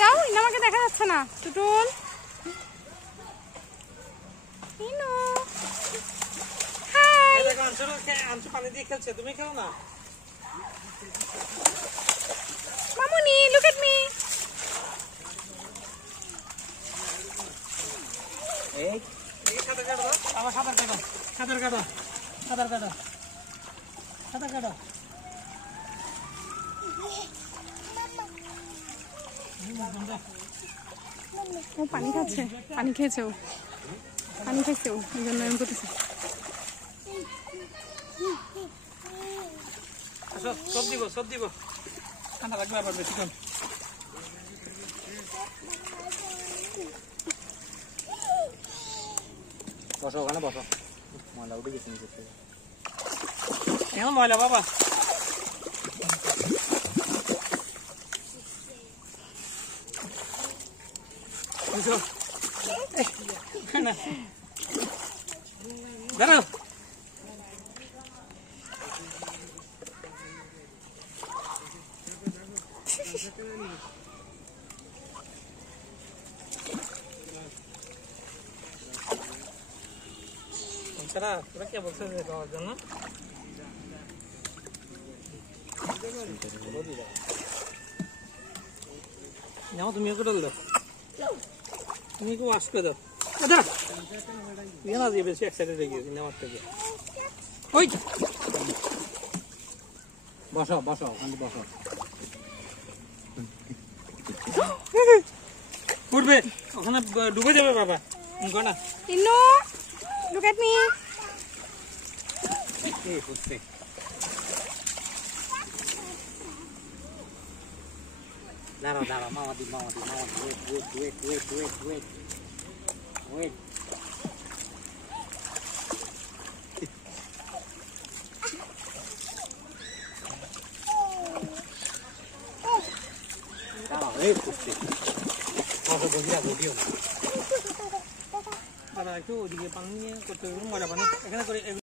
যাও, ইনো আমাকে দেখা যাচ্ছে না। টুটুল, ইনো, হাই। এই দেখো আনসু পানি দিয়ে খেলছে, তুমি খেলো না। মামুনি, look at me. এই সাঁতার কাটো, আবার সাঁতার কাটো, সাঁতার কাটো, সাঁতার কাটো, সাঁতার কাটো। ও পানি খাচ্ছে, পানি খেয়েছে, ও পানি খাইছে, ও এই জন্য এরকম করতেছে। সব দিব, সব দিব, ঠান্ডা লাগবে আবার বেশিক্ষণ। বসো ওখানে, বসো। ময়লা উঠে গেছে নিচে। কেন ময়লা বাবা? দাঁড়াও। তোরা কে বলছে খাওয়ার জন্য? তুমি ওকে ডল দাও, তুমি ওকে ওয়াশ করে দাও। না দিয়ে বেশি এক্সাইটেড হয়ে গিয়েছি নেওয়ার থেকে। ওই বসো বসো, ওখানে বসো। উঠবে, ওখানে ডুবে যাবে বাবা। না ইনো, look at me. এই হচ্ছে দাঁড়াও দাঁড়াও, মামাদি মামাদি মামাদি, wait wait wait wait wait wait. দাঁড়াও, এই হচ্ছে বসিয়া বসিও না। একটু ওদিকে পানি নিয়ে করতে হবে, ময়লা পানি এখানে করে।